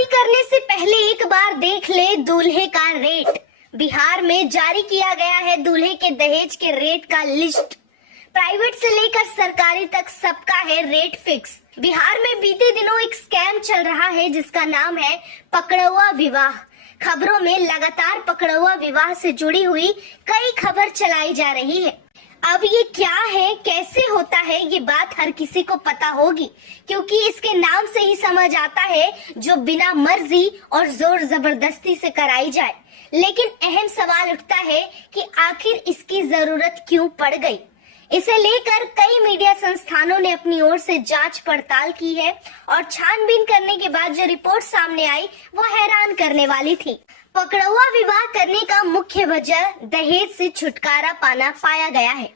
शादी करने से पहले एक बार देख ले दूल्हे का रेट। बिहार में जारी किया गया है दूल्हे के दहेज के रेट का लिस्ट। प्राइवेट से लेकर सरकारी तक सबका है रेट फिक्स। बिहार में बीते दिनों एक स्कैम चल रहा है जिसका नाम है पकड़ौआ विवाह। खबरों में लगातार पकड़ौआ विवाह से जुड़ी हुई कई खबर चलाई जा रही है। अब ये क्या है, कैसे होता है, ये बात हर किसी को पता होगी क्योंकि इसके नाम से ही समझ आता है जो बिना मर्जी और जोर जबरदस्ती से कराई जाए। लेकिन अहम सवाल उठता है कि आखिर इसकी जरूरत क्यों पड़ गई। इसे लेकर कई मीडिया संस्थानों ने अपनी ओर से जांच पड़ताल की है और छानबीन करने के बाद जो रिपोर्ट सामने आई वो हैरान करने वाली थी। पकड़ौआ विवाह करने का मुख्य वजह दहेज से छुटकारा पाना पाया गया है।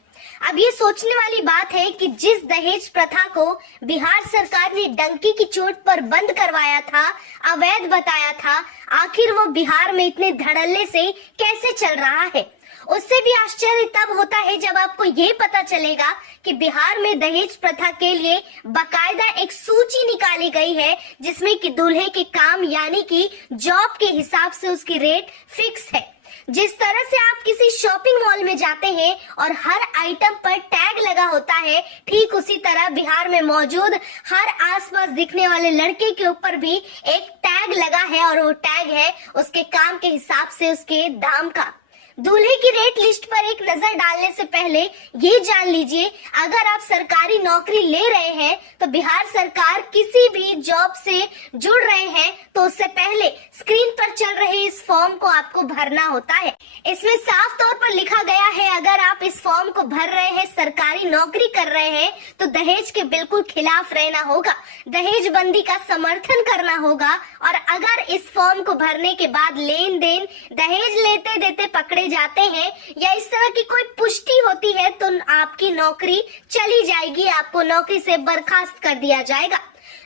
अब ये सोचने वाली बात है कि जिस दहेज प्रथा को बिहार सरकार ने डंकी की चोट पर बंद करवाया था, अवैध बताया था, आखिर वो बिहार में इतने धड़ल्ले से कैसे चल रहा है। उससे भी आश्चर्य तब होता है जब आपको ये पता चलेगा कि बिहार में दहेज प्रथा के लिए बकायदा एक सूची निकाली गई है जिसमें कि दूल्हे के काम यानी कि जॉब के हिसाब से उसकी रेट फिक्स है। जिस तरह से आप किसी शॉपिंग मॉल में जाते हैं और हर आइटम पर टैग लगा होता है, ठीक उसी तरह बिहार में मौजूद हर आसपास दिखने वाले लड़के के ऊपर भी एक टैग लगा है और वो टैग है उसके काम के हिसाब से उसके दाम का। दूल्हे की रेट लिस्ट पर एक नजर डालने से पहले ये जान लीजिए, अगर आप सरकारी नौकरी ले रहे हैं तो बिहार सरकार किसी भी जॉब से जुड़ रहे हैं तो उससे पहले स्क्रीन पर चल रहे इस फॉर्म को आपको भरना होता है। इसमें साफ तौर पर लिखा गया है अगर आप इस फॉर्म को भर रहे हैं, सरकारी नौकरी कर रहे हैं तो दहेज के बिल्कुल खिलाफ रहना होगा, दहेज बंदी का समर्थन करना होगा और अगर इस फॉर्म को भरने के बाद लेन देन दहेज लेते देते पकड़े जाते हैं या इस तरह की कोई पुष्टि होती है तो आपकी नौकरी चली जाएगी, आपको नौकरी से बर्खास्त कर दिया जाएगा।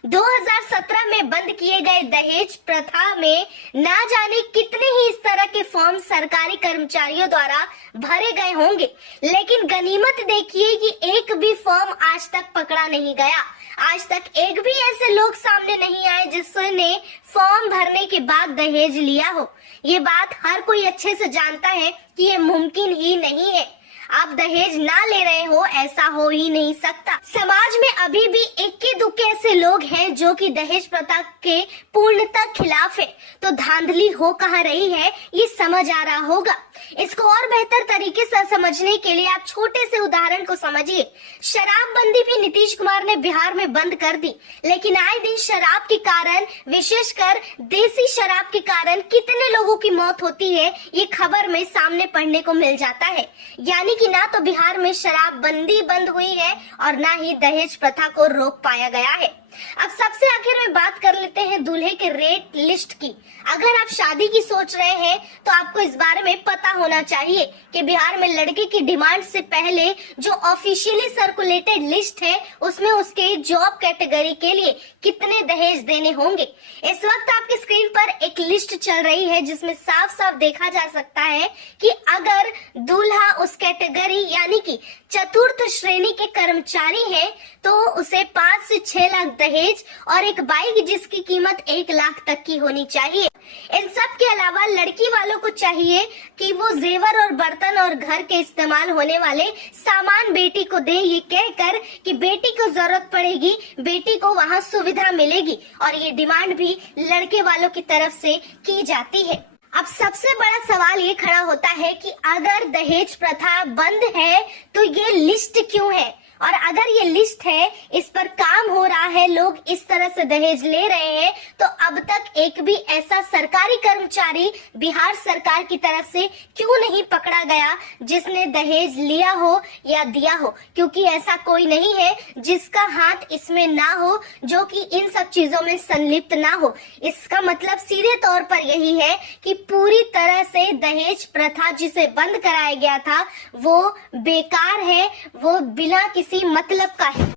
2017 में बंद किए गए दहेज प्रथा में ना जाने कितने ही इस तरह के फॉर्म सरकारी कर्मचारियों द्वारा भरे गए होंगे, लेकिन गनीमत देखिए कि एक भी फॉर्म आज तक पकड़ा नहीं गया। आज तक एक भी ऐसे लोग सामने नहीं आए जिसने फॉर्म भरने के बाद दहेज लिया हो। ये बात हर कोई अच्छे से जानता है कि ये मुमकिन ही नहीं है। आप दहेज ना ले रहे हो ऐसा हो ही नहीं सकता। समाज में अभी भी इक्के दुक्के ऐसे लोग हैं जो कि दहेज प्रथा के पूर्णतः खिलाफ है, तो धांधली हो कहाँ रही है ये समझ आ रहा होगा। इसको और बेहतर तरीके से समझने के लिए आप छोटे से उदाहरण को समझिए। शराबबंदी भी नीतीश कुमार ने बिहार में बंद कर दी, लेकिन आए दिन शराब के कारण, विशेषकर देसी शराब के कारण कितने लोगों की मौत होती है ये खबर में सामने पढ़ने को मिल जाता है। यानी कि ना तो बिहार में शराबबंदी बंद हुई है और ना ही दहेज प्रथा को रोक पाया गया है। अब सबसे आखिर में बात कर लेते हैं दूल्हे के रेट लिस्ट की। अगर आप शादी की सोच रहे हैं तो आपको इस बारे में पता होना चाहिए कि बिहार में लड़के की डिमांड से पहले जो ऑफिशियली सर्कुलेटेड लिस्ट है उसमें उसके जॉब कैटेगरी के लिए कितने दहेज देने होंगे। इस वक्त आपकी स्क्रीन पर एक लिस्ट चल रही है जिसमें साफ साफ देखा जा सकता है कि अगर दूल्हा उस कैटेगरी यानी कि चतुर्थ श्रेणी के कर्मचारी है तो उसे 5 से 6 लाख दहेज और एक बाइक जिसकी कीमत 1 लाख तक की होनी चाहिए। इन सब के अलावा लड़की वालों को चाहिए कि वो जेवर और बर्तन और घर के इस्तेमाल होने वाले सामान बेटी को दे, ये कहकर कि बेटी को जरूरत पड़ेगी, बेटी को वहाँ सुविधा मिलेगी और ये डिमांड भी लड़के वालों की तरफ से की जाती है। अब सबसे बड़ा सवाल ये खड़ा होता है कि अगर दहेज प्रथा बंद है तो ये लिस्ट क्यों है, और अगर ये लिस्ट है, इस पर काम हो रहा है, लोग इस तरह से दहेज ले रहे हैं, तो अब तक एक भी ऐसा सरकारी कर्मचारी बिहार सरकार की तरफ से क्यों नहीं पकड़ा गया जिसने दहेज लिया हो या दिया हो, क्योंकि ऐसा कोई नहीं है जिसका हाथ इसमें ना हो, जो कि इन सब चीजों में संलिप्त ना हो। इसका मतलब सीधे तौर पर यही है कि पूरी तरह से दहेज प्रथा जिसे बंद कराया गया था वो बेकार है, वो बिना किसी मतलब का है।